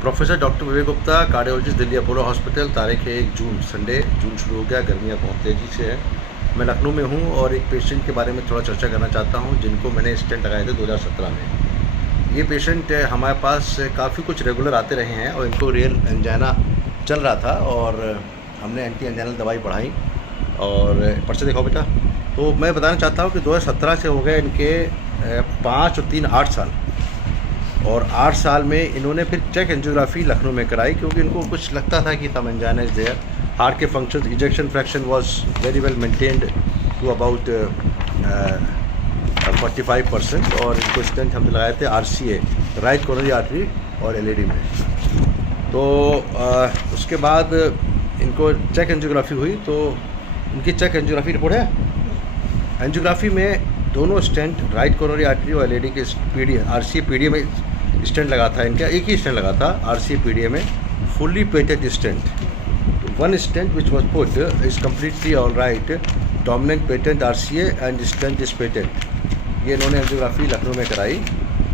Professor doctor Vivek Gupta, cardiologist, Delhi Apollo hospital. तारीख है 1 जून, Sunday. जून शुरू हो गया, गर्मियाँ बहुत तेज़ी से है। मैं लखनऊ में हूँ और एक पेशेंट के बारे में थोड़ा चर्चा करना चाहता हूँ, जिनको मैंने स्टेंट लगाए थे 2017 में। ये पेशेंट हमारे पास काफ़ी कुछ रेगुलर आते रहे हैं और इनको रियल एंजाइना चल रहा था और हमने एंटी एंजाइनल दवाई बढ़ाई। और पर्चे दिखाओ बेटा। तो मैं बताना चाहता हूँ कि 2017 से हो गए इनके 5 और 3 8 साल, और 8 साल में इन्होंने फिर चेक एंजियोग्राफी लखनऊ में कराई, क्योंकि इनको कुछ लगता था कि some angina is there. Heart के functions, ejection fraction was very well maintained to about 45%, और इनको स्टेंट हमने लगाए थे RCA, राइट कोरोनरी आर्टरी और LED में। तो उसके बाद इनको चेक एंजियोग्राफी हुई, तो इनकी चेक एंजियोग्राफी रिपोर्ट है। एंजियोग्राफी में दोनों स्टेंट, राइट कोरोनरी आर्टरी और LED के RCA PDA में स्टेंट लगा था इनका। एक ही स्टेंट लगा था RCA PDA में, fully patent stent. One stent which was put is completely all right, dominant patent RCA and stent is patent. ये इन्होंने एंजियोग्राफी लखनऊ में कराई।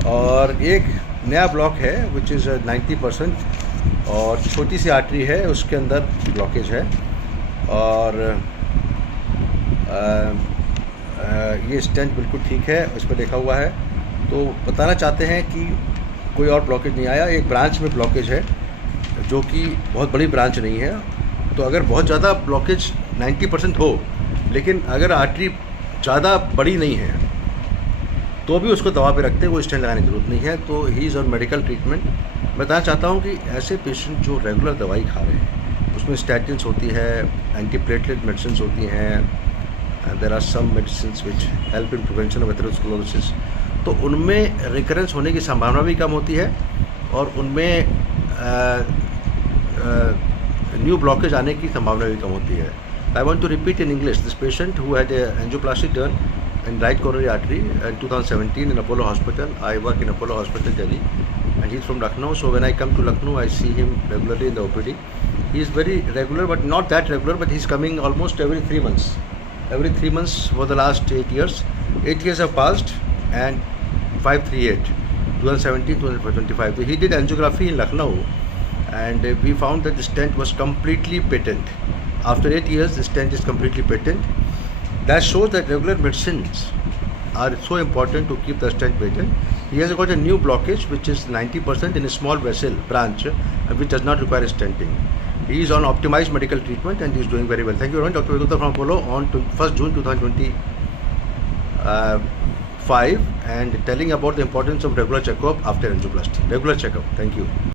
और एक नया ब्लॉक है विच इज़ 90%, और छोटी सी आर्टरी है, उसके अंदर ब्लॉकेज है। और ये स्टेंट बिल्कुल ठीक है, उस पर लिखा हुआ है। तो बताना चाहते हैं कि कोई और ब्लॉकेज नहीं आया। एक ब्रांच में ब्लॉकेज है, जो कि बहुत बड़ी ब्रांच नहीं है। तो अगर बहुत ज़्यादा ब्लॉकेज 90% हो, लेकिन अगर आर्टरी ज़्यादा बड़ी नहीं है, तो भी उसको दवा पे रखते हैं, वो स्टेंट लगाने की जरूरत नहीं है। तो he is on medical treatment. बताना चाहता हूँ कि ऐसे पेशेंट जो रेगुलर दवाई खा रहे हैं, उसमें स्टैटिन्स होती है, एंटीप्लेटलेट मेडिसिन होती हैं, there are some medicines which help in prevention of atherosclerosis. तो उनमें रिकरेंस होने की संभावना भी कम होती है, और उनमें न्यू ब्लॉकेज आने की संभावना भी कम होती है। I want to repeat in English, this patient who had angioplasty done in right coronary artery in 2017 in Apollo Hospital. I work in Apollo Hospital, Delhi, and he's from Lucknow. So when I come to Lucknow, I see him regularly in the OPD. He is very regular, but not that regular, but he's coming almost every 3 months. Every 3 months for the last 8 years. 8 years have passed, and 538, 2017, 2025. So he did angiography in Lucknow, and we found that the stent was completely patent. After 8 years, the stent is completely patent. That shows that regular medicines are so important to keep the stent patent. He has got a new blockage which is 90% in a small vessel branch, which does not require stenting. He is on optimized medical treatment and he is doing very well. Thank you very much, Dr. Gupta from Apollo, on 1st June 2025, and telling about the importance of regular checkup after angioplasty. Regular checkup. Thank you.